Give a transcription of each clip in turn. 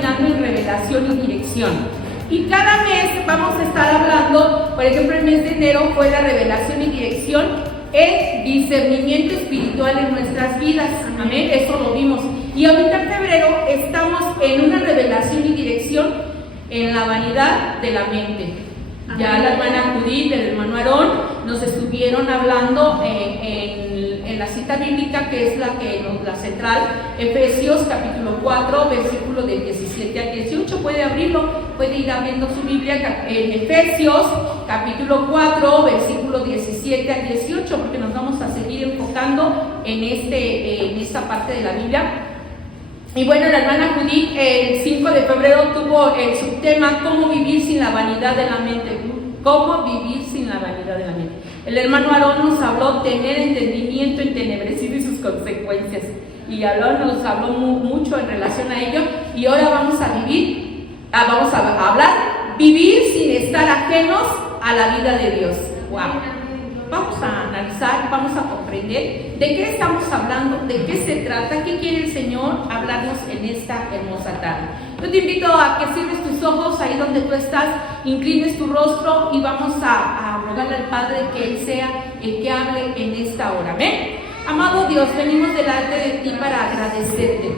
caminando en revelación y dirección. Y cada mes vamos a estar hablando, por ejemplo, el mes de enero fue la revelación y dirección, el discernimiento espiritual en nuestras vidas. Amén, eso lo vimos. Y ahorita en febrero estamos en una revelación y dirección en la vanidad de la mente. Ya la hermana Judith, el hermano Aarón nos estuvieron hablando en la cita bíblica, que es la central, Efesios capítulo 4, versículo del 17 al 18. Puede abrirlo, puede ir abriendo su Biblia en Efesios capítulo 4, versículo 17 al 18, porque nos vamos a seguir enfocando en esta parte de la Biblia. Y bueno, la hermana Judith el 5 de febrero tuvo el subtema ¿Cómo vivir sin la vanidad de la mente? ¿Cómo vivir sin la vanidad de la mente? El hermano Aarón nos habló tener entendimiento entenebrecido y sus consecuencias. Y nos habló mucho en relación a ello. Y ahora vamos a hablar vivir sin estar ajenos a la vida de Dios. ¡Wow! Vamos a analizar, vamos a comprender de qué estamos hablando, de qué se trata, qué quiere el Señor hablarnos en esta hermosa tarde. Yo te invito a que cierres tus ojos ahí donde tú estás, inclines tu rostro y vamos a rogarle al Padre que Él sea el que hable en esta hora. Amén. Amado Dios, venimos delante de ti para agradecerte.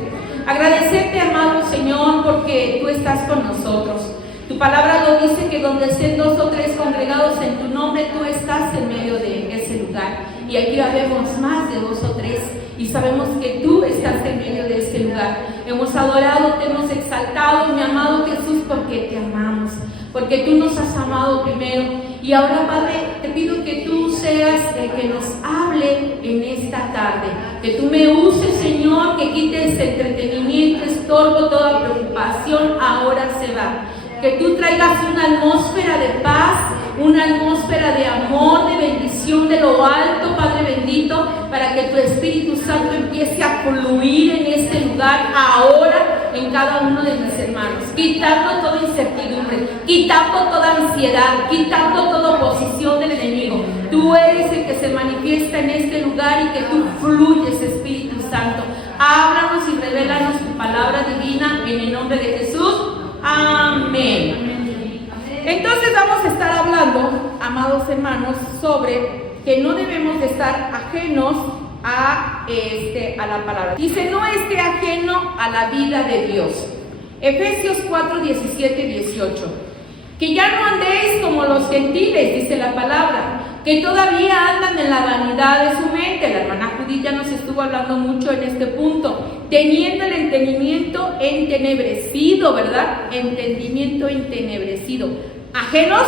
Agradecerte, amado Señor, porque tú estás con nosotros. Tu palabra lo dice que donde estén 2 o 3 congregados en tu nombre, tú estás en medio de ese lugar. Y aquí habemos más de 2 o 3 y sabemos que tú estás en medio de ese lugar. Hemos adorado, te hemos exaltado, mi amado Jesús, porque te amamos, porque tú nos has amado primero. Y ahora, Padre, te pido que tú seas el que nos hable en esta tarde. Que tú me uses, Señor, que quites entretenimiento, estorbo, toda preocupación, ahora se va. Que tú traigas una atmósfera de paz, una atmósfera de amor, de bendición de lo alto, Padre bendito, para que tu Espíritu Santo empiece a fluir en este lugar ahora en cada uno de mis hermanos, quitando toda incertidumbre, quitando toda ansiedad, quitando toda oposición del enemigo. Tú eres el que se manifiesta en este lugar y que tú fluyes, Espíritu Santo. Háblanos y revélanos tu palabra divina en el nombre de Jesús. Amén. Entonces vamos a estar hablando, amados hermanos, sobre que no debemos de estar ajenos a la palabra. Dice, no esté ajeno a la vida de Dios. Efesios 4, 17, 18. Que ya no andéis como los gentiles, dice la palabra, que todavía andan en la vanidad de su mente. La hermana Judith ya nos estuvo hablando mucho en este punto, teniendo el entendimiento entenebrecido, ¿verdad? Entendimiento entenebrecido, ajenos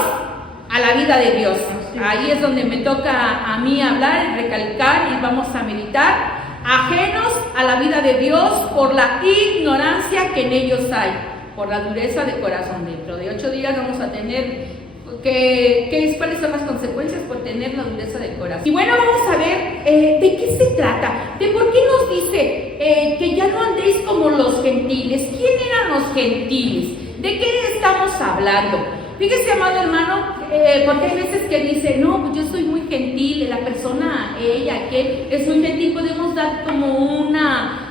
a la vida de Dios. Ahí es donde me toca a mí hablar, recalcar y vamos a meditar. Ajenos a la vida de Dios por la ignorancia que en ellos hay, por la dureza de corazón. Dentro de 8 días vamos a tener cuáles son las consecuencias por tener la dureza del corazón. Y bueno, vamos a ver de qué se trata, de por qué nos dice que ya no andéis como los gentiles. ¿Quién eran los gentiles? ¿De qué estamos hablando? Fíjese, amado hermano, porque hay veces que dice, no, pues yo soy muy gentil, la persona, ella, aquel, es muy gentil. Podemos dar como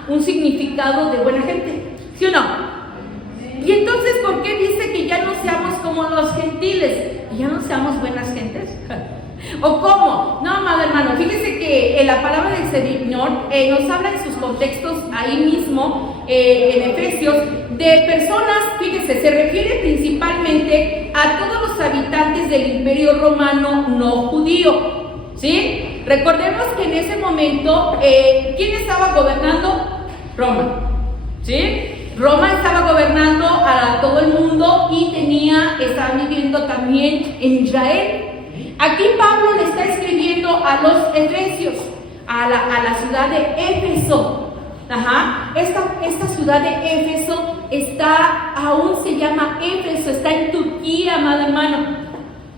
un significado de buena gente, ¿sí o no? Y entonces, ¿por qué dice que ya no seamos como los gentiles? ¿Ya no seamos buenas gentes? ¿O cómo? No, amado hermano, fíjese que la palabra del Señor nos habla en sus contextos ahí mismo, en Efesios, de personas, fíjese, se refiere principalmente a todos los habitantes del Imperio Romano no judío, ¿sí? Recordemos que en ese momento, ¿quién estaba gobernando? Roma, ¿sí? Roma estaba gobernando a todo el mundo y estaba viviendo también en Israel. Aquí Pablo le está escribiendo a los efesios, a la ciudad de Éfeso. Esta ciudad de Éfeso aún se llama Éfeso, está en Turquía, amado hermano.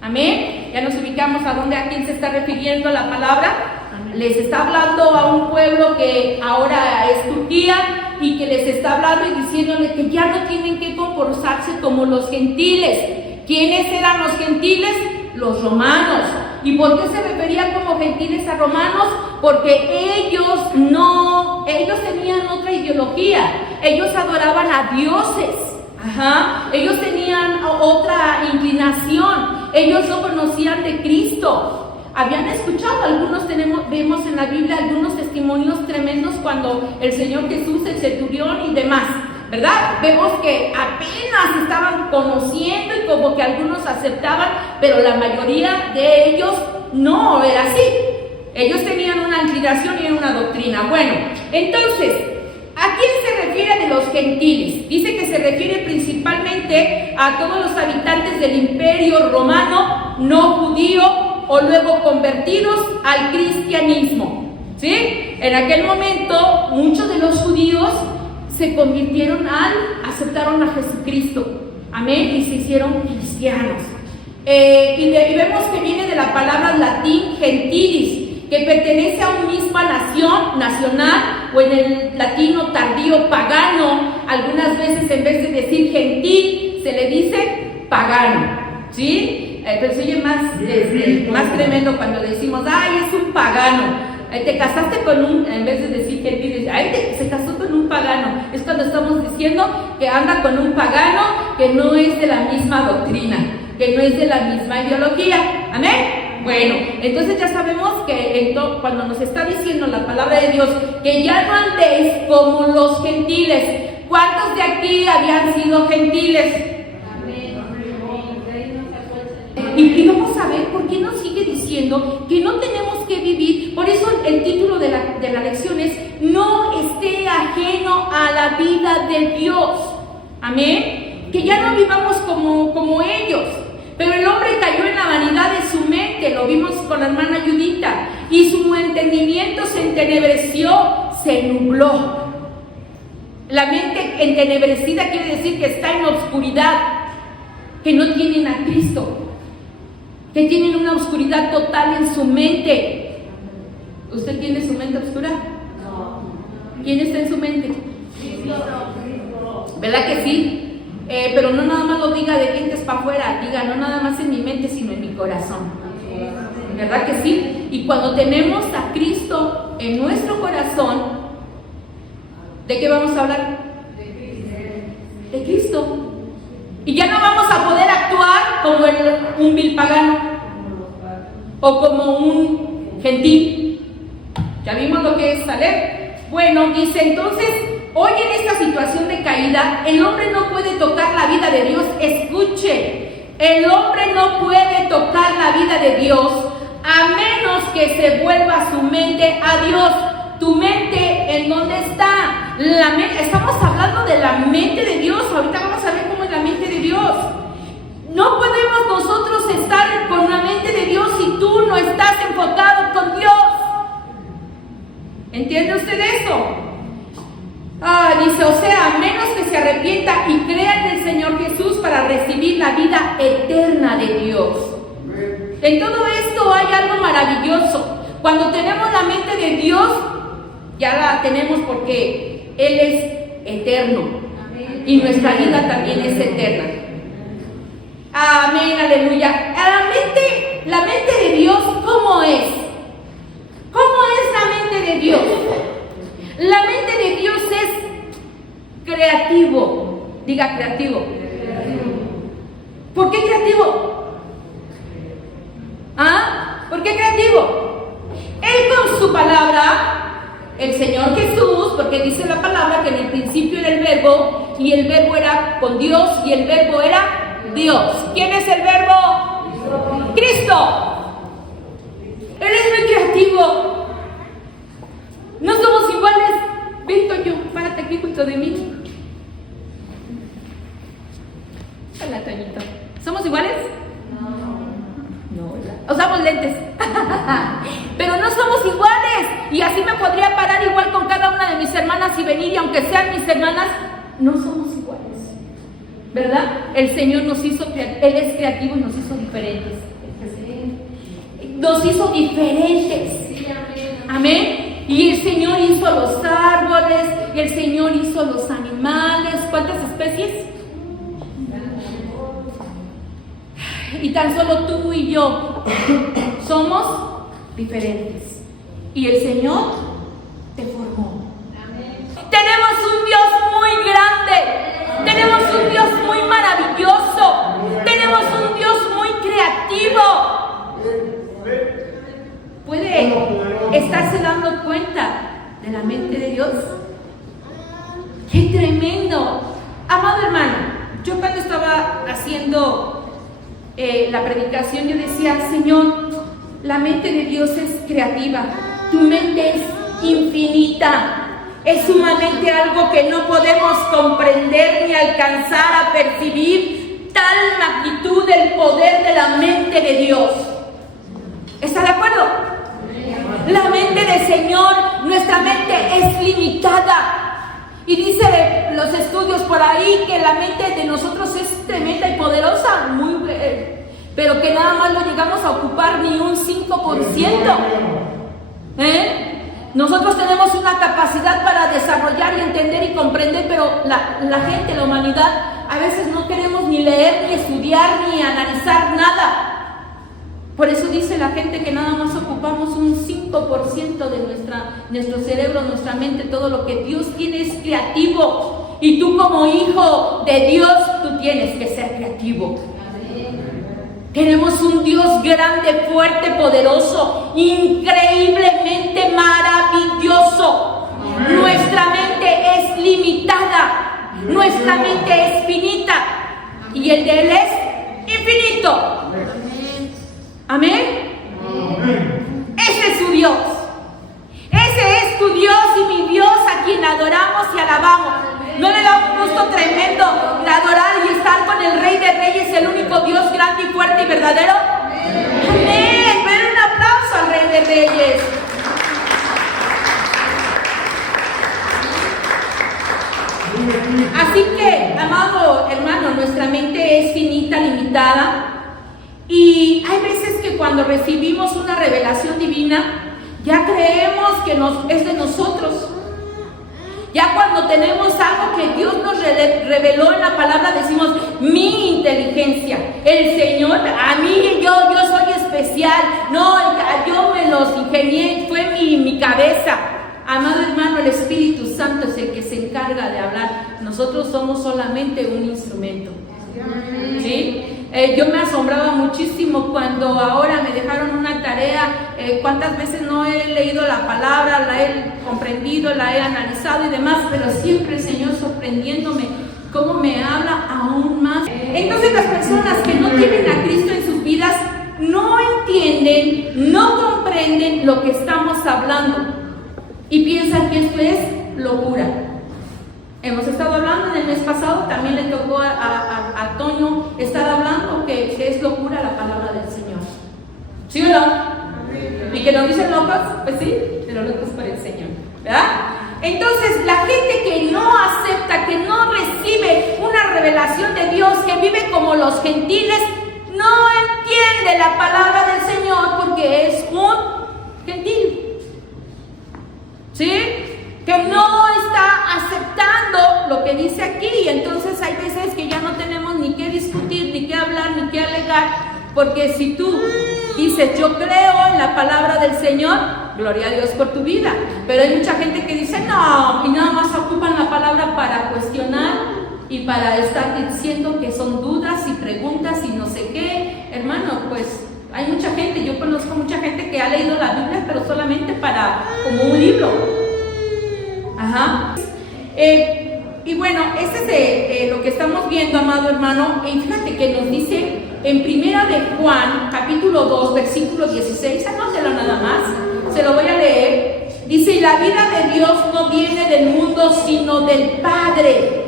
Amén. Ya nos ubicamos a quién se está refiriendo la palabra. Amén. Les está hablando a un pueblo que ahora es Turquía y que les está hablando y diciéndole que ya no tienen que comportarse como los gentiles. ¿Quiénes eran los gentiles? Los romanos. ¿Y por qué se referían como gentiles a romanos? Porque ellos tenían otra ideología. Ellos adoraban a dioses. Ellos tenían otra inclinación. Ellos no conocían de Cristo. Habían escuchado, vemos en la Biblia algunos testimonios tremendos cuando el Señor Jesús, el centurión y demás, ¿verdad? Vemos que apenas estaban conociendo y como que algunos aceptaban, pero la mayoría de ellos no era así. Ellos tenían una inclinación y una doctrina. Bueno, entonces, ¿a quién se refiere de los gentiles? Dice que se refiere principalmente a todos los habitantes del imperio romano, no judío o luego convertidos al cristianismo, ¿sí? En aquel momento, muchos de los judíos se convirtieron aceptaron a Jesucristo, amén, y se hicieron cristianos. Y vemos que viene de la palabra latín gentilis, que pertenece a una misma nación, nacional, o en el latino tardío pagano. Algunas veces en vez de decir gentil, se le dice pagano, ¿sí? Pero se oye más tremendo cuando decimos, ay, es un pagano. Te casaste con en vez de decir gentil, ay, se casó con un pagano. Es cuando estamos diciendo que anda con un pagano que no es de la misma doctrina, que no es de la misma ideología. ¿Amén? Bueno, entonces ya sabemos que cuando nos está diciendo la palabra de Dios que ya no andéis como los gentiles. ¿Cuántos de aquí habían sido gentiles? Y vamos a ver por qué nos sigue diciendo que no tenemos que vivir. Por eso el título de la lección es: no esté ajeno a la vida de Dios. Amén. Que ya no vivamos como ellos. Pero el hombre cayó en la vanidad de su mente, lo vimos con la hermana Judita, y su entendimiento se entenebreció, se nubló. La mente entenebrecida quiere decir que está en la oscuridad, que no tienen a Cristo, que tienen una oscuridad total en su mente. ¿Usted tiene su mente oscura? No. ¿Quién está en su mente? ¿Verdad que sí? Pero no nada más lo diga de dientes para afuera, diga no nada más en mi mente, sino en mi corazón. ¿Verdad que sí? Y cuando tenemos a Cristo en nuestro corazón, ¿de qué vamos a hablar? De Cristo. Y ya no vamos a poder actuar como un vil pagano o como un gentil. Ya vimos lo que es salir. Bueno, dice entonces, hoy en esta situación de caída, el hombre no puede tocar la vida de Dios. Escuche, el hombre no puede tocar la vida de Dios a menos que se vuelva su mente a Dios. ¿Tu mente en dónde está? Estamos hablando de la mente de Dios. Ahorita vamos a ver cómo es la mente de Dios. No podemos nosotros estar con la mente de Dios si tú no estás enfocado con Dios. ¿Entiende usted eso? Dice, o sea, a menos que se arrepienta y crea en el Señor Jesús para recibir la vida eterna de Dios. En todo esto hay algo maravilloso. Cuando tenemos la mente de Dios, ya la tenemos porque Él es eterno. Y nuestra vida también es eterna. Amén, aleluya. La mente de Dios, ¿cómo es? ¿Cómo es la mente de Dios? La mente de Dios es creativo. Diga creativo. ¿Por qué creativo? ¿Por qué creativo? Él con su palabra, el Señor Jesús, porque dice la palabra que en el principio era el verbo, y el verbo era con Dios, y el verbo era Dios. ¿Quién es el verbo? Cristo. Él es muy creativo. No somos iguales. Ven, Toño, párate aquí junto de mí. Hola, Toñito. ¿Somos iguales? No, usamos lentes. Pero no somos iguales. Y así me podría parar igual con cada una de mis hermanas y venir, y aunque sean mis hermanas, no somos iguales. ¿Verdad? El Señor nos hizo, Él es creativo y nos hizo diferentes. Nos hizo diferentes. Amén. Y el Señor hizo los árboles, y el Señor hizo los animales. ¿Cuántas especies? Y tan solo tú y yo somos diferentes. Y el Señor te formó. Tenemos un Dios muy grande. Tenemos un Dios tremendo. Amado hermano, yo cuando estaba haciendo la predicación, yo decía, Señor, la mente de Dios es creativa, tu mente es infinita, es sumamente algo que no podemos comprender ni alcanzar a percibir, tal magnitud del poder de la mente de Dios. ¿Está de acuerdo? La mente del Señor, nuestra mente es limitada. Y dice los estudios por ahí que la mente de nosotros es tremenda y poderosa, pero que nada más lo llegamos a ocupar ni un 5%. Nosotros tenemos una capacidad para desarrollar y entender y comprender, pero la gente, la humanidad, a veces no queremos ni leer, ni estudiar, ni analizar nada. Por eso dice la gente que nada más ocupamos un 5% de nuestro cerebro, nuestra mente. Todo lo que Dios tiene es creativo. Y tú como hijo de Dios, tú tienes que ser creativo. Tenemos un Dios grande, fuerte, poderoso, increíblemente maravilloso. Nuestra mente es limitada, nuestra mente es finita y el de Él es infinito. ¿Amén? Ese es su Dios. Ese es tu Dios y mi Dios a quien adoramos y alabamos. ¿No le da un gusto tremendo de adorar y estar con el Rey de Reyes, el único Dios grande y fuerte y verdadero? Amén. Ven un aplauso al Rey de Reyes. Así que, amado hermano, nuestra mente es finita, limitada. Y hay veces que cuando recibimos una revelación divina, ya creemos que es de nosotros. Ya cuando tenemos algo que Dios nos reveló en la palabra, decimos, mi inteligencia, el Señor, a mí yo soy especial, no, yo me los ingenié, fue mi cabeza. Amado hermano, el Espíritu Santo es el que se encarga de hablar. Nosotros somos solamente un instrumento. ¿Sí? Yo me asombraba muchísimo cuando ahora me dejaron una tarea. Cuántas veces no he leído la palabra, la he comprendido, la he analizado y demás, pero siempre el Señor sorprendiéndome cómo me habla aún más. Entonces las personas que no tienen a Cristo en sus vidas no entienden, no comprenden lo que estamos hablando y piensan que esto es locura. Hemos estado hablando en el mes pasado, también le tocó a Toño estar hablando que es locura la palabra del Señor. ¿Sí o no? Y que nos dicen locos, pues sí, pero locos por el Señor, ¿verdad? Entonces, la gente que no acepta, que no recibe una revelación de Dios, que vive como los gentiles, no entiende la palabra del Señor porque es un gentil. ¿Sí? Que no está aceptando lo que dice aquí, y entonces hay veces que ya no tenemos ni qué discutir, ni qué hablar, ni qué alegar, porque si tú dices yo creo en la palabra del Señor, gloria a Dios por tu vida, pero hay mucha gente que dice no, y nada más ocupan la palabra para cuestionar y para estar diciendo que son dudas y preguntas y no sé qué. Hermano, pues hay mucha gente, yo conozco mucha gente que ha leído la Biblia, pero solamente como un libro. Ajá. Y bueno, este es lo que estamos viendo, amado hermano. Y fíjate que nos dice en Primera de Juan, capítulo 2, versículo 16, anótelo nada más, se lo voy a leer. Dice, y la vida de Dios no viene del mundo, sino del Padre.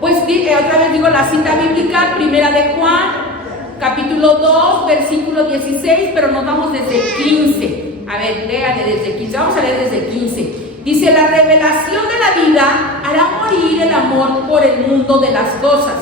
Pues otra vez digo la cita bíblica, Primera de Juan, capítulo 2, versículo 16, pero nos vamos desde el 15. A ver, léale desde 15, vamos a leer desde el 15. Dice, la revelación de la vida hará morir el amor por el mundo de las cosas,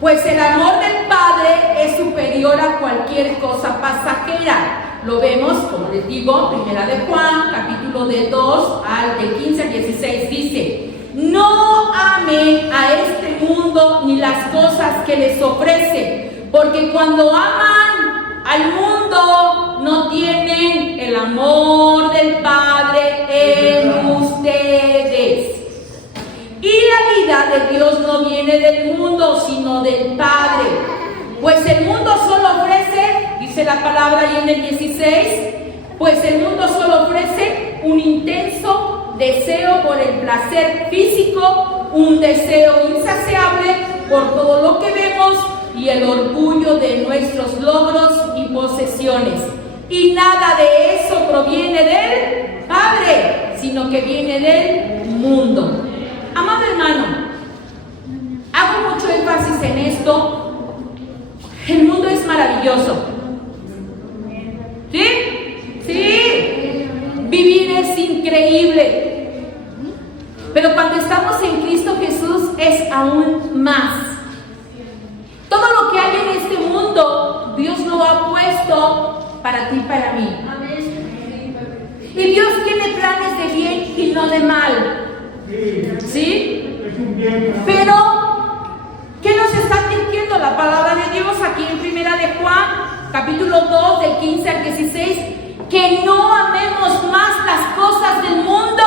pues el amor del Padre es superior a cualquier cosa pasajera. Lo vemos, como les digo, Primera de Juan, capítulo de 2, del 15 al 16, dice, no amen a este mundo ni las cosas que les ofrece, porque cuando aman al mundo no tienen el amor del Padre en ustedes. Y la vida de Dios no viene del mundo, sino del Padre. Pues el mundo solo ofrece, dice la palabra ahí en el 16, pues el mundo solo ofrece un intenso deseo por el placer físico un deseo insaciable por todo lo que vemos y el orgullo de nuestros logros y posesiones. Y nada de eso proviene del Padre, sino que viene del mundo. Amado hermano, hago mucho énfasis en esto. El mundo es maravilloso. ¿Sí? Sí. Vivir es increíble. Pero cuando estamos en Cristo Jesús es aún más. Todo lo que hay en este mundo, Dios lo ha puesto para ti y para mí. Y Dios tiene planes de bien y no de mal. ¿Sí? Pero, ¿qué nos está advirtiendo la palabra de Dios aquí en Primera de Juan, capítulo 2, del 15 al 16? Que no amemos más las cosas del mundo.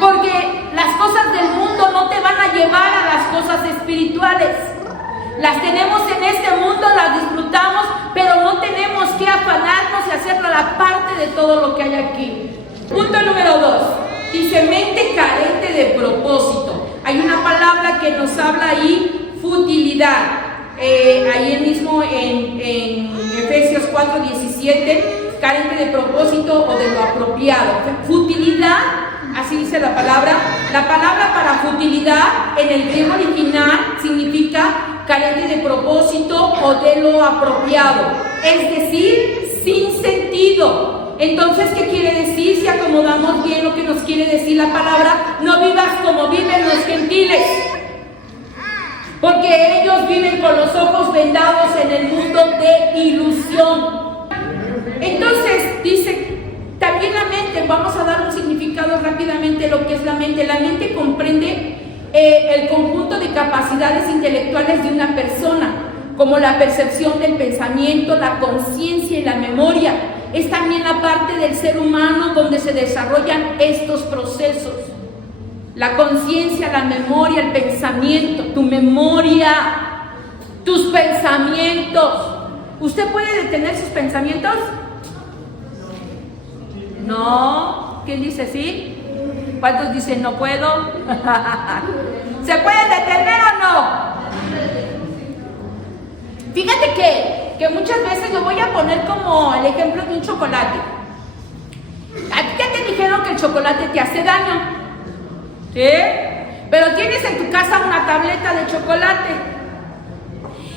Porque las cosas del mundo no te van a llevar a las cosas espirituales. Las tenemos en este mundo, las disfrutamos, pero no tenemos que afanarnos y hacerlo a la parte de todo lo que hay aquí. Punto número 2. Dice mente carente de propósito. Hay una palabra que nos habla ahí, futilidad. Ahí mismo en Efesios 4:17, carente de propósito o de lo apropiado. Futilidad, así dice la palabra. La palabra para futilidad en el griego original significa carente de propósito o de lo apropiado, es decir, sin sentido. Entonces, ¿qué quiere decir? Si acomodamos bien lo que nos quiere decir la palabra, no vivas como viven los gentiles, porque ellos viven con los ojos vendados en el mundo de ilusión. Entonces, dice, también la mente, vamos a dar un significado rápidamente lo que es la mente. La mente comprende el conjunto de capacidades intelectuales de una persona, como la percepción del pensamiento, la conciencia y la memoria. Es también la parte del ser humano donde se desarrollan estos procesos. La conciencia, la memoria, el pensamiento, tu memoria, tus pensamientos. ¿Usted puede detener sus pensamientos? No. ¿Quién dice sí? ¿Cuántos dicen no puedo? ¿Se pueden detener o no? Fíjate que muchas veces lo voy a poner como el ejemplo de un chocolate. ¿A ti ya te dijeron que el chocolate te hace daño? ¿Sí? Pero tienes en tu casa una tableta de chocolate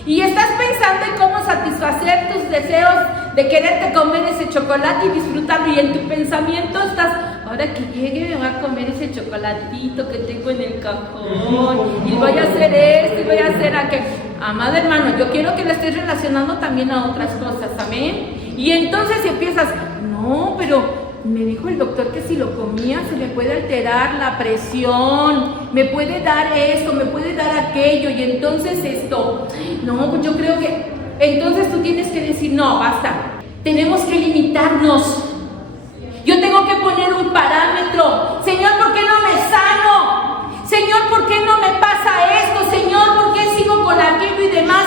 y estás pensando en cómo satisfacer tus deseos de quererte comer ese chocolate y disfrutarlo, y en tu pensamiento estás, ahora que llegue me voy a comer ese chocolatito que tengo en el cajón y voy a hacer esto y voy a hacer aquello. Amado hermano, yo quiero que lo estés relacionando también a otras cosas, amén. Y entonces empiezas, no, pero me dijo el doctor que si lo comía se me puede alterar la presión, me puede dar esto, me puede dar aquello, y entonces esto, no, pues yo creo que, entonces tú tienes que decir, no, basta, tenemos que limitarnos. Yo tengo que poner un parámetro. Señor, ¿por qué no me sano? Señor, ¿por qué no me pasa esto? Señor, ¿por qué sigo con aquello y demás?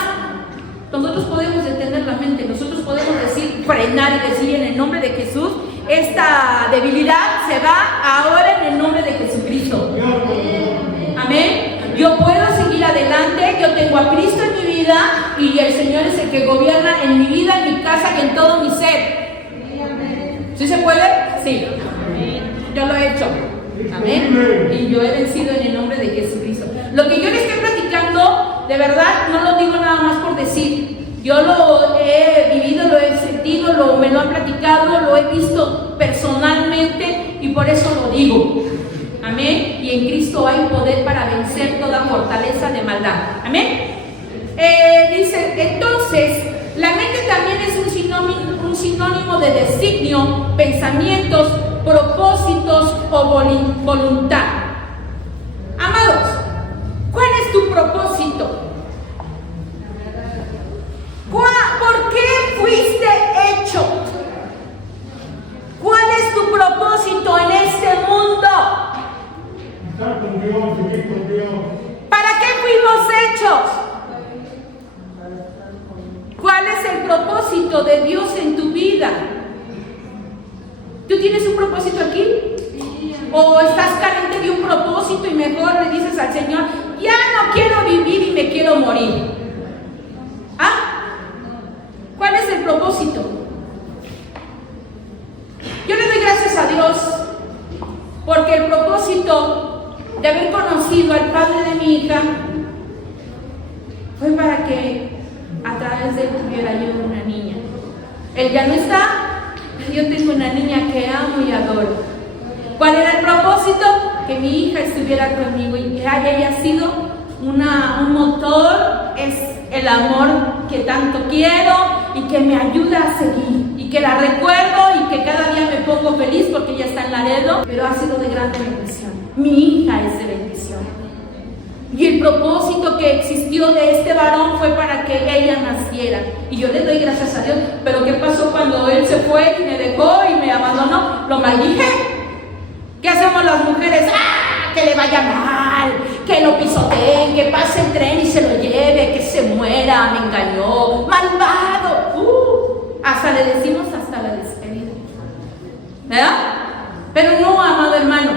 Nosotros podemos detener la mente, nosotros podemos decir, frenar y decir en el nombre de Jesús, esta debilidad se va ahora en el nombre de Jesucristo. Amén. Yo puedo seguir adelante, yo tengo a Cristo en mi vida y el Señor es el que gobierna en mi vida, en mi casa y en todo mi ser. ¿Sí se puede? Sí. Yo lo he hecho. Amén. Y yo he vencido en el nombre de Jesucristo. Lo que yo les estoy platicando, de verdad, no lo digo nada más por decir. Yo lo he vivido, lo he sentido, me lo han platicado, lo he visto personalmente y por eso lo digo. Amén. Y en Cristo hay poder para vencer toda fortaleza de maldad. Amén. Dice, entonces, la mente también es un sinónimo de designio, pensamientos, propósitos o voluntad. Amados, ¿cuál es tu propósito? ¿Por qué fuiste hecho? ¿Cuál es tu propósito en este mundo? Estar con Dios, vivir con Dios. ¿Para qué fuimos hechos? ¿Cuál es el propósito de Dios en tu vida? ¿Tú tienes un propósito aquí? ¿O propósito y mejor le dices al Señor, ya no quiero vivir y me quiero morir. ¿Ah? ¿Cuál es el propósito? Yo le doy gracias a Dios porque el propósito de haber conocido al padre de mi hija fue para que a través de él tuviera yo una niña. Él ya no está, pero yo tengo una niña que amo y adoro. ¿Cuál era el propósito? Que mi hija estuviera conmigo y que haya sido un motor, es el amor que tanto quiero y que me ayuda a seguir y que la recuerdo y que cada día me pongo feliz porque ella está en Laredo, pero ha sido de gran bendición. Mi hija es de bendición. Y el propósito que existió de este varón fue para que ella naciera. Y yo le doy gracias a Dios. Pero ¿qué pasó cuando él se fue y me dejó y me abandonó? Lo maldije. ¿Qué hacemos las mujeres? ¡Ah! Que le vaya mal, que lo pisoteen, que pase el tren y se lo lleve, que se muera, me engañó, malvado. Hasta le decimos hasta la despedida. ¿Verdad? Pero no, amado hermano,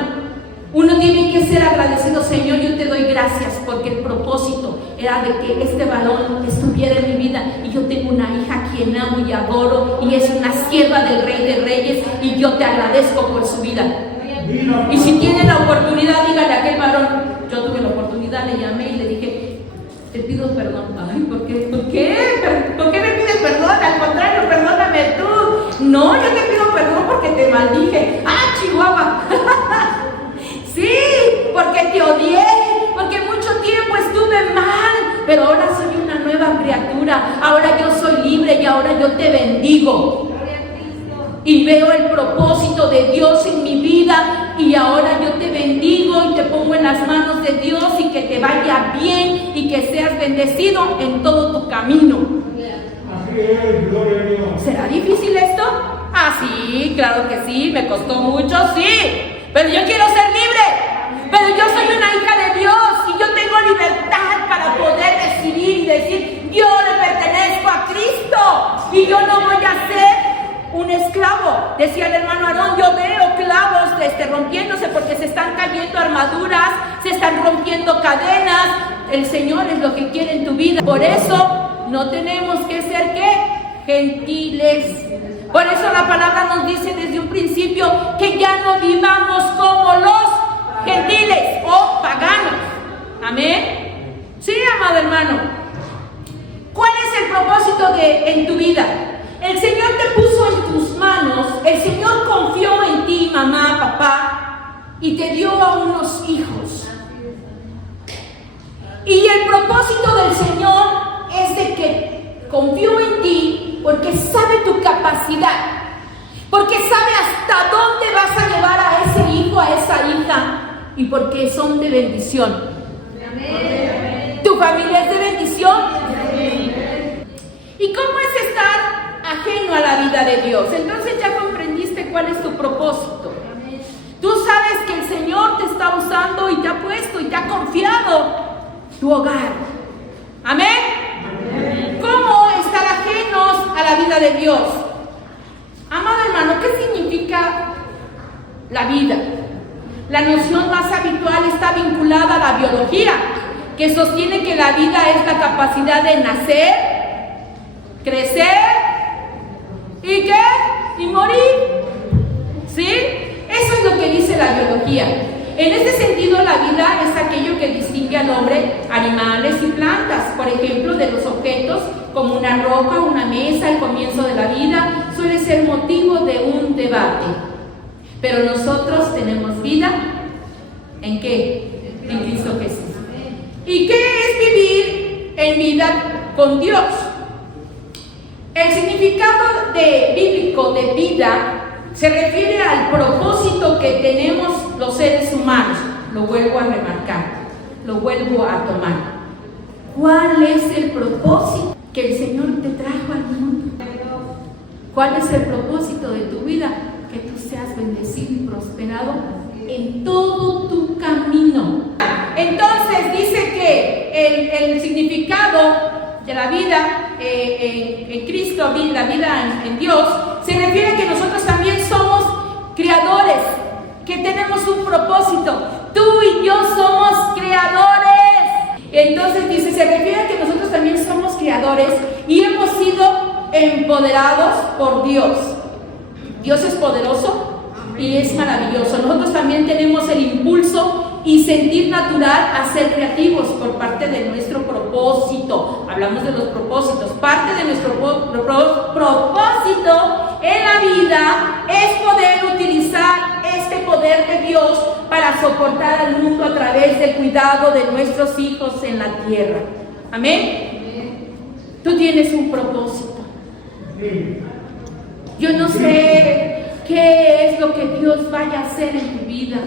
uno tiene que ser agradecido. Señor, yo te doy gracias porque el propósito era de que este varón estuviera en mi vida y yo tengo una hija a quien amo y adoro y es una sierva del Rey de Reyes y yo te agradezco por su vida. Y si tiene la oportunidad, dígale a aquel varón. Yo tuve la oportunidad, le llamé y le dije, te pido perdón. Ay, ¿por qué? ¿Por qué me pides perdón? Al contrario, perdóname tú. No, yo te pido perdón porque te maldije. ¡Ah, Chihuahua! Sí, porque te odié, porque mucho tiempo estuve mal, pero ahora soy una nueva criatura, ahora yo soy libre y ahora yo te bendigo. Y veo el propósito de Dios en mi vida y ahora yo te bendigo y te pongo en las manos de Dios y que te vaya bien y que seas bendecido en todo tu camino. Así es, gloria a Dios. ¿Será difícil esto? Ah, sí, claro que sí, me costó mucho, sí. Pero yo quiero ser libre. Pero yo soy una hija de Dios y yo tengo libertad para poder decidir y decir, yo le pertenezco a Cristo y yo no voy a ser un esclavo. Decía el hermano Aarón, yo veo clavos rompiéndose porque se están cayendo armaduras, se están rompiendo cadenas. El Señor es lo que quiere en tu vida. Por eso no tenemos que ser ¿qué? Gentiles. Por eso la palabra nos dice desde un principio que ya no vivamos como los gentiles o paganos. Amén. Sí, amado hermano. ¿Cuál es el propósito en tu vida? El Señor te puso en tus manos, el Señor confió en ti, mamá, papá, y te dio a unos hijos. Y el propósito del Señor es de que confió en ti porque sabe tu capacidad, porque sabe hasta dónde vas a llevar a ese hijo, a esa hija, y porque son de bendición. Amén. ¿Tu familia es de bendición? Amén. ¿Y cómo es estar ajeno a la vida de Dios? Entonces ya comprendiste cuál es tu propósito. Tú sabes que el Señor te está usando y te ha puesto y te ha confiado tu hogar. Amén. ¿Cómo estar ajenos a la vida de Dios? Amado hermano, ¿qué significa la vida? La noción más habitual está vinculada a la biología, que sostiene que la vida es la capacidad de nacer, crecer, ¿y qué? Y morir. ¿Sí? Eso es lo que dice la biología. En este sentido, la vida es aquello que distingue al hombre, animales y plantas. Por ejemplo, de los objetos como una roca, una mesa, el comienzo de la vida, suele ser motivo de un debate. Pero nosotros tenemos vida, ¿en qué? En Cristo Jesús. ¿Y qué es vivir en vida con Dios? El significado bíblico de vida se refiere al propósito que tenemos los seres humanos. Lo vuelvo a remarcar, lo vuelvo a tomar. ¿Cuál es el propósito que el Señor te trajo al mundo? ¿Cuál es el propósito de tu vida? Que tú seas bendecido y prosperado en todo tu camino. Entonces dice que el significado de la vida en Cristo, la vida en Dios, se refiere a que nosotros también somos creadores, que tenemos un propósito. Tú y yo creadores y hemos sido empoderados por Dios. Dios es poderoso y es maravilloso. Nosotros también tenemos el impulso y sentir natural a ser creativos por parte de nuestro propósito. Hablamos de los propósitos. Parte de nuestro propósito en la vida es poder utilizar este poder de Dios para soportar al mundo a través del cuidado de nuestros hijos en la tierra. Amén. Tú tienes un propósito. Yo no sé qué es lo que Dios vaya a hacer en tu vida,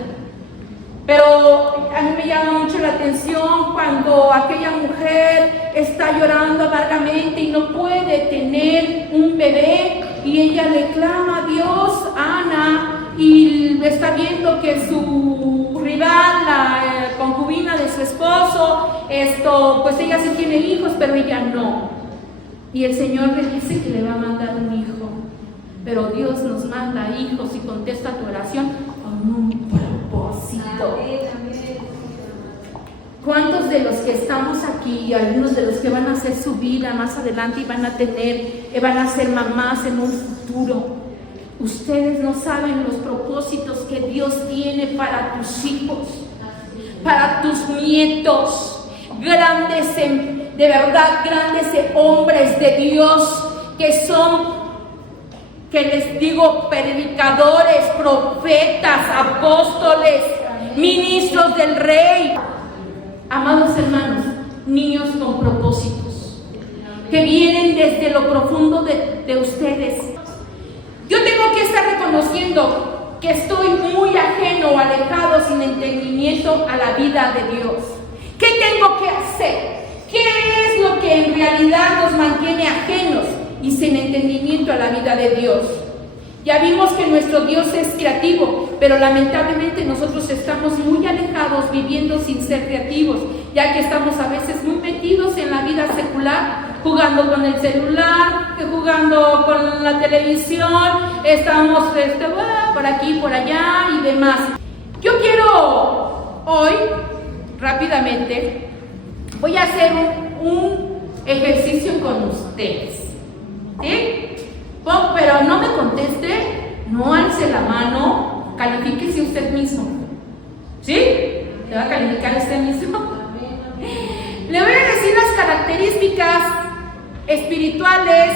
pero a mí me llama mucho la atención cuando aquella mujer está llorando amargamente y no puede tener un bebé y ella le clama a Dios, Ana, y está viendo que su rival, la concubina de su esposo, pues ella sí tiene hijos, pero ella no. Y el Señor le dice que le va a mandar un hijo. Pero Dios nos manda hijos y contesta tu oración con un propósito. ¿Cuántos de los que estamos aquí, algunos de los que van a hacer su vida más adelante y van a ser mamás en un futuro, ustedes no saben los propósitos que Dios tiene para tus hijos, para tus nietos, grandes, de verdad, grandes hombres de Dios que son, que les digo, predicadores, profetas, apóstoles, ministros del Rey. Amados hermanos, niños con propósitos, que vienen desde lo profundo de ustedes. Yo tengo que estar reconociendo que estoy muy ajeno o alejado, sin entendimiento a la vida de Dios. ¿Qué tengo que hacer? ¿Qué es lo que en realidad nos mantiene ajenos y sin entendimiento a la vida de Dios? Ya vimos que nuestro Dios es creativo, pero lamentablemente nosotros estamos muy alejados, viviendo sin ser creativos, ya que estamos a veces muy metidos en la vida secular, jugando con el celular, jugando con la televisión, estamos por aquí, por allá y demás. Yo quiero hoy, rápidamente, voy a hacer un ejercicio con ustedes, ¿sí? Pero no me conteste, no alce la mano, califíquese usted mismo. ¿Sí? ¿Se va a calificar usted mismo? Le voy a decir las características espirituales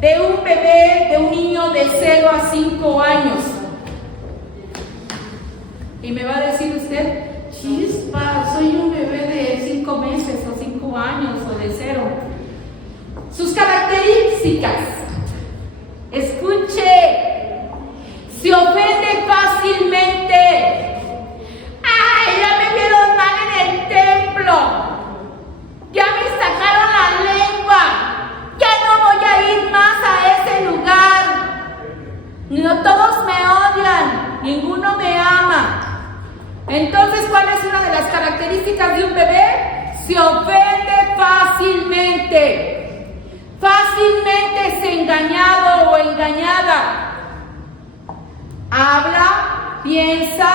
de un bebé, de un niño de 0 a 5 años. Y me va a decir usted, chispa, soy un bebé de 5 meses o 5 años o de 0. Sus características. Escuche, se ofende fácilmente. ¡Ay, ya me vieron mal en el templo! ¡Ya me sacaron la lengua! ¡Ya no voy a ir más a ese lugar! No, todos me odian, ninguno me ama. Entonces, ¿cuál es una de las características de un bebé? Se ofende fácilmente. Fácilmente es engañado o engañada. Habla, piensa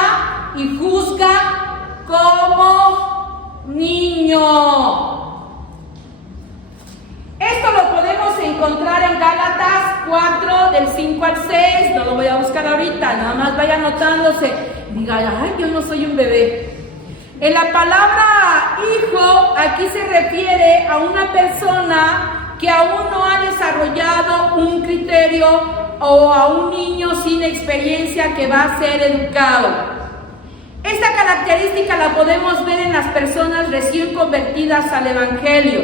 y juzga como niño. Esto lo podemos encontrar en Gálatas 4, del 5 al 6. No lo voy a buscar ahorita, nada más vaya anotándose. Diga, ay, yo no soy un bebé. En la palabra hijo, aquí se refiere a una persona que aún no ha desarrollado un criterio o a un niño sin experiencia que va a ser educado. Esta característica la podemos ver en las personas recién convertidas al Evangelio.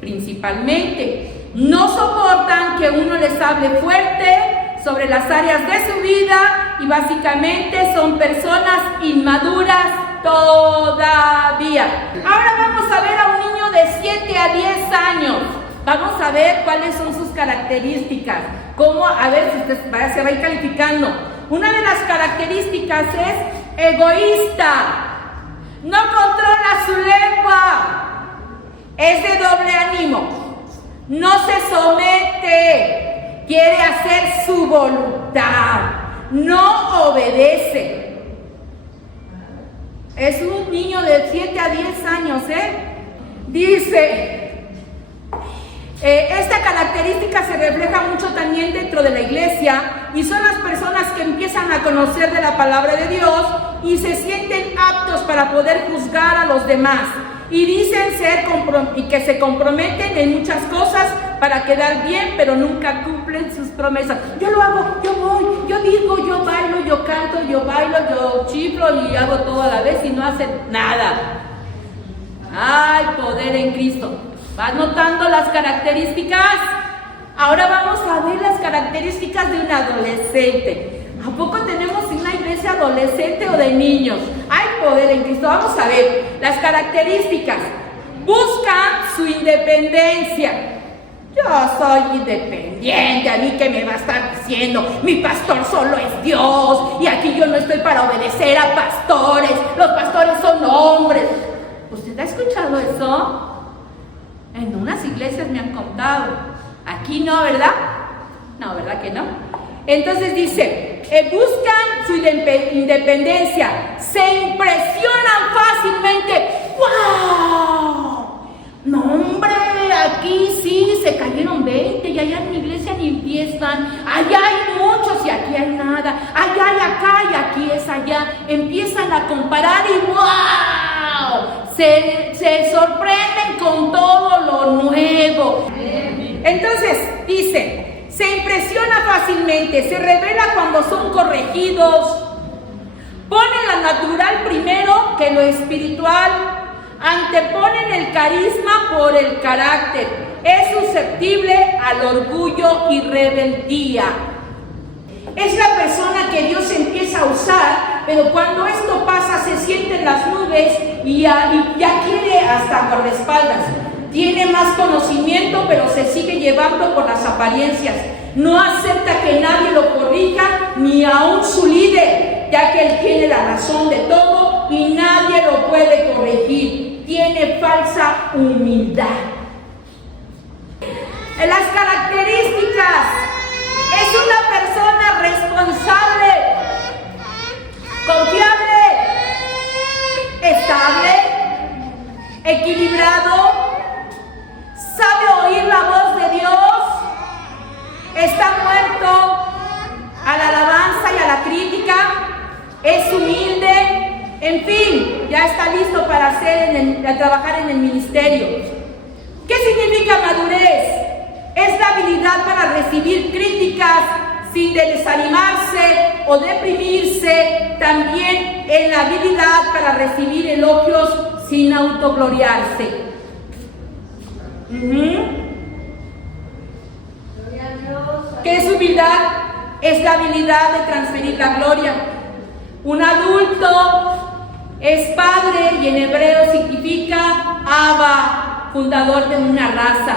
Principalmente, no soportan que uno les hable fuerte sobre las áreas de su vida y básicamente son personas inmaduras todavía. Ahora vamos a ver a un niño de 7 a 10 años. Vamos a ver cuáles son sus características. ¿Cómo? A ver si usted se va a ir calificando. Una de las características es egoísta. No controla su lengua. Es de doble ánimo. No se somete. Quiere hacer su voluntad. No obedece. Es un niño de 7 a 10 años, Dice, Esta característica se refleja mucho también dentro de la iglesia y son las personas que empiezan a conocer de la palabra de Dios y se sienten aptos para poder juzgar a los demás y dicen que se comprometen en muchas cosas para quedar bien, pero nunca cumplen sus promesas. Yo lo hago, yo voy, yo digo, yo bailo, yo canto, yo bailo, yo chiflo y hago todo a la vez y no hacen nada. ¡Ay, poder en Cristo! ¿Vas notando las características? Ahora vamos a ver las características de un adolescente. ¿A poco tenemos una iglesia adolescente o de niños? ¡Hay poder en Cristo! Vamos a ver las características. Buscan su independencia. Yo soy independiente, ¿a mí qué me va a estar diciendo? Mi pastor solo es Dios y aquí yo no estoy para obedecer a pastores. Los pastores son hombres. ¿Usted ha escuchado eso? En unas iglesias me han contado. Aquí no, ¿verdad? No, ¿verdad que no? Entonces dice, buscan su independencia, se impresionan fácilmente. ¡Wow! No, hombre, aquí sí se cayeron 20 y allá en mi iglesia ni empiezan. Allá hay muchos y aquí hay nada. Allá hay acá y aquí es allá. Empiezan a comparar y ¡wow! Se sorprenden con todo lo nuevo. Entonces, dice, se impresiona fácilmente, se revela cuando son corregidos, ponen lo natural primero que lo espiritual, anteponen el carisma por el carácter, es susceptible al orgullo y rebeldía. Es la persona que Dios empieza a usar, pero cuando esto pasa se siente en las nubes y ya quiere hasta guardaespaldas. Tiene más conocimiento, pero se sigue llevando por las apariencias. No acepta que nadie lo corrija, ni aún su líder, ya que él tiene la razón de todo y nadie lo puede corregir. Tiene falsa humildad. En las características, es una persona responsable, confiable, estable, equilibrado, sabe oír la voz de Dios, está muerto a la alabanza y a la crítica, es humilde, en fin, ya está listo para trabajar en el ministerio. ¿Qué significa madurez? Es la habilidad para recibir críticas sin desanimarse o deprimirse. También es la habilidad para recibir elogios sin autogloriarse. ¿Qué es humildad? Es la habilidad de transferir la gloria. Un adulto es padre y en hebreo significa Abba, fundador de una raza.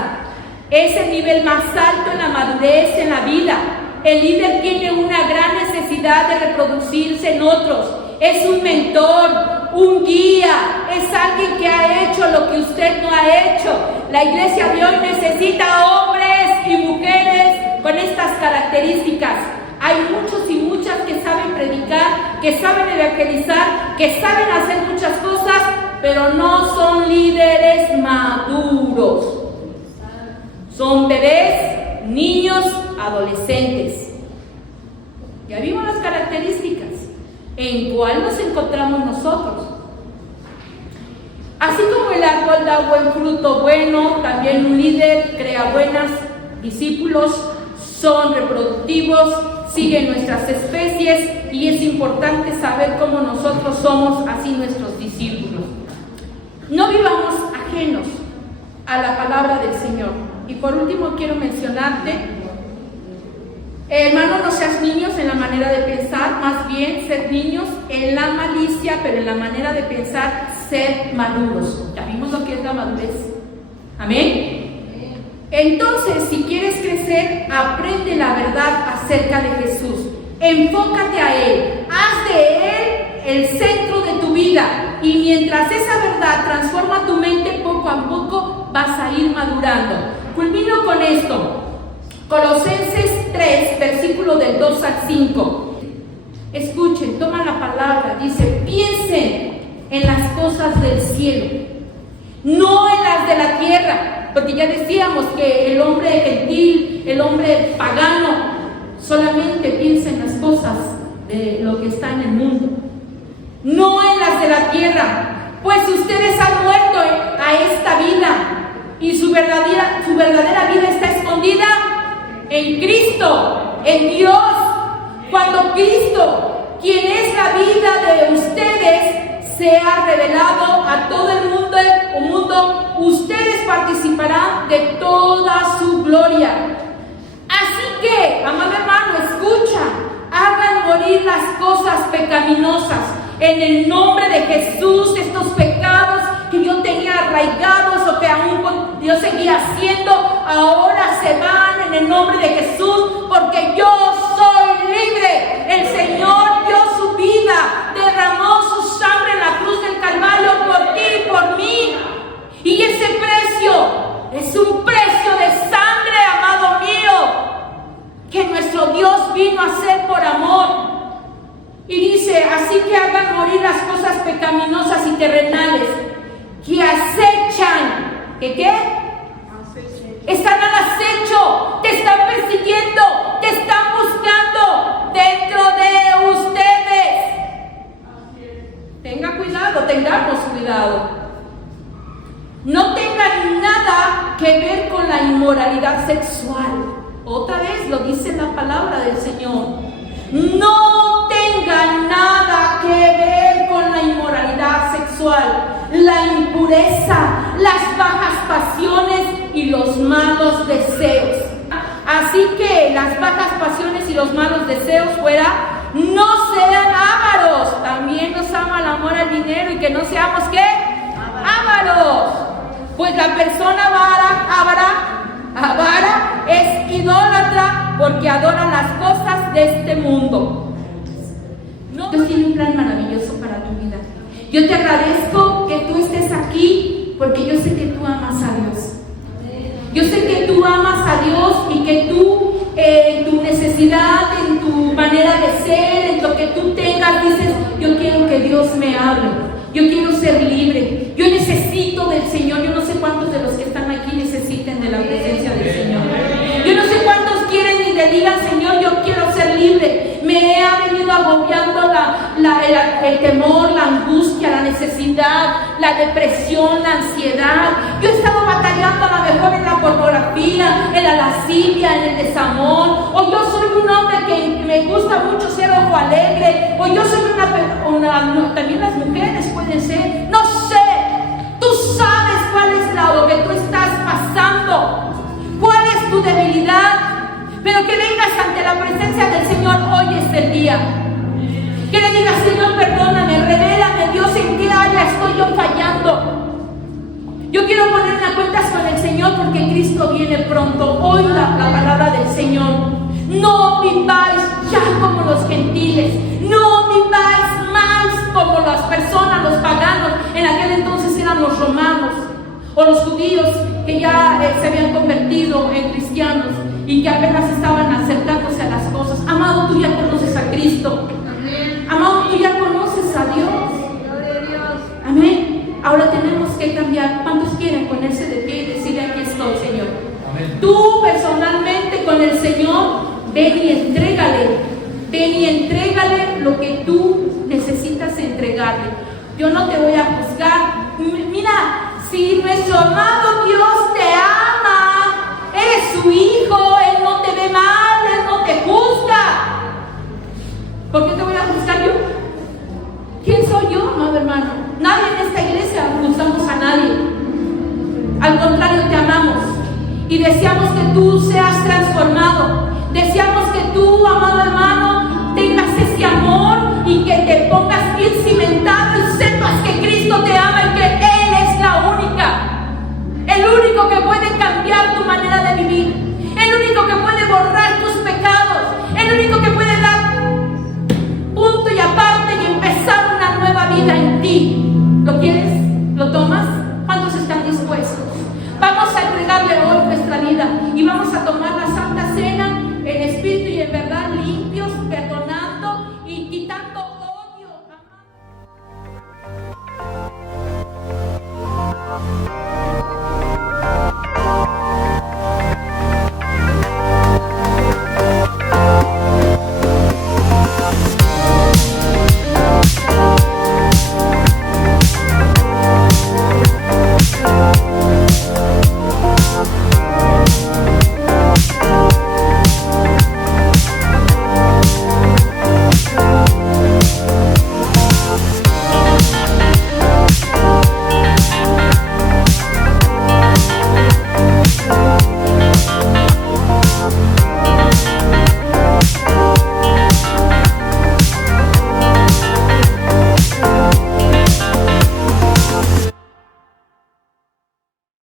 Es el nivel más alto en la madurez en la vida. El líder tiene una gran necesidad de reproducirse en otros. Es un mentor, un guía, es alguien que ha hecho lo que usted no ha hecho. La iglesia de hoy necesita hombres y mujeres con estas características. Hay muchos y muchas que saben predicar, que saben evangelizar, que saben hacer muchas cosas, pero no son líderes maduros. Son bebés, niños, adolescentes. Ya vimos las características. ¿En cuál nos encontramos nosotros? Así como el árbol da buen fruto bueno, también un líder crea buenos discípulos, son reproductivos, siguen nuestras especies y es importante saber cómo nosotros somos así nuestros discípulos. No vivamos ajenos a la palabra del Señor. Y por último quiero mencionarte, hermano, no seas niños en la manera de pensar, más bien ser niños en la malicia, pero en la manera de pensar, ser maduros. Ya vimos lo que es la madurez. Amén. Entonces, si quieres crecer, aprende la verdad acerca de Jesús. Enfócate a Él. Haz de Él el centro de tu vida. Y mientras esa verdad transforma tu mente, poco a poco vas a ir madurando. Culmino con esto. Colosenses 3, versículo del 2 al 5. Escuchen, toman la palabra. Dice, piensen en las cosas del cielo, no en las de la tierra. porque ya decíamos que el hombre gentil, el hombre pagano, solamente piensa en las cosas de lo que está en el mundo, no en las de la tierra. Pues ustedes han muerto a esta vida y su verdadera vida está escondida en Cristo, en Dios. Cuando Cristo, quien es la vida de ustedes, sea revelado a todo el mundo, ustedes participarán de toda su gloria. Así que, amado hermano, escucha, hagan morir las cosas pecaminosas en el nombre de Jesús. Estos pecados que yo tenía arraigados o que aún yo seguía haciendo, ahora se van en el nombre de Jesús, porque yo soy libre. El Señor dio su vida, derramó su sangre en la cruz del Calvario por ti y por mí. Y ese precio es un precio de sangre, amado mío, que nuestro Dios vino a hacer por amor. Y dice, así que hagan morir las cosas pecaminosas y terrenales que acechan. ¿Que qué? Están al acecho, te están persiguiendo, te están buscando dentro de ustedes. Tenga cuidado, tengamos cuidado. No tengan nada que ver con la inmoralidad sexual. Otra vez lo dice la palabra del Señor. No tengan nada que ver con la inmoralidad sexual, la impureza, las bajas pasiones y los malos deseos. Así que las bajas pasiones y los malos deseos fuera, no sean ávaros. También nos ama el amor al dinero, y que no seamos ¿qué? Ávaros. Pues la persona avara es idólatra, porque adora las cosas de este mundo. Dios tiene un plan maravilloso para tu vida. Yo te agradezco que tú estés aquí, porque yo sé que tú amas a Dios. Yo sé que tú amas a Dios y que tú, en tu necesidad, en tu manera de ser, en lo que tú tengas, dices, yo quiero que Dios me hable. Yo quiero ser libre. Yo necesito del Señor. Yo no sé cuántos de los que están aquí necesiten de la presencia del Señor. Yo no sé cuántos quieren y le digan, Señor, yo quiero ser libre. Me ha venido agobiando el temor, la angustia, la necesidad, la depresión, la ansiedad. Yo he estado batallando a lo mejor en la pornografía, en la lascivia, en el desamor. O yo soy un hombre que me gusta mucho ser ojo alegre. O yo soy también las mujeres pueden ser. No sé. Tú sabes cuál es lo que tú estás pasando. ¿Cuál es tu debilidad? Pero que vengas ante la presencia del Señor, hoy es el día. Que le digas, Señor, perdóname, revélame, Dios, en qué área estoy yo fallando. Yo quiero ponerme a cuentas con el Señor, porque Cristo viene pronto. Hoy la palabra del Señor. No viváis ya como los gentiles. No viváis más como las personas, los paganos. En aquel entonces eran los romanos o los judíos que ya se habían convertido en cristianos y que apenas estaban acercándose a las cosas. Amado, tú ya conoces a Cristo. Amado, tú ya conoces a Dios. Amén. Ahora tenemos que cambiar. ¿Cuántos quieren ponerse de pie y decirle, aquí estoy, Señor? Amén. Tú personalmente con el Señor, ven y entrégale. Ven y entrégale lo que tú necesitas entregarle. Yo no te voy a juzgar. Mira, si nuestro amado Dios te ama, eres su hijo, Él no te ve mal, Él no te juzga. ¿Por qué te voy a juzgar yo? ¿Quién soy yo, amado hermano? Nadie en esta iglesia juzgamos a nadie. Al contrario, te amamos y deseamos que tú seas transformado. Deseamos que tú, amado hermano, tengas ese amor y que te pongas bien cimentado y sepas que Cristo te ama y que Él es la única, el único que puede cambiar tu manera de vivir, el único que puede borrar tus pecados, el único que puede dar punto y aparte y empezar una nueva vida en ti. ¿Lo quieres? ¿Lo tomas? ¿Cuántos están dispuestos? Vamos a entregarle hoy nuestra vida y vamos a tomar la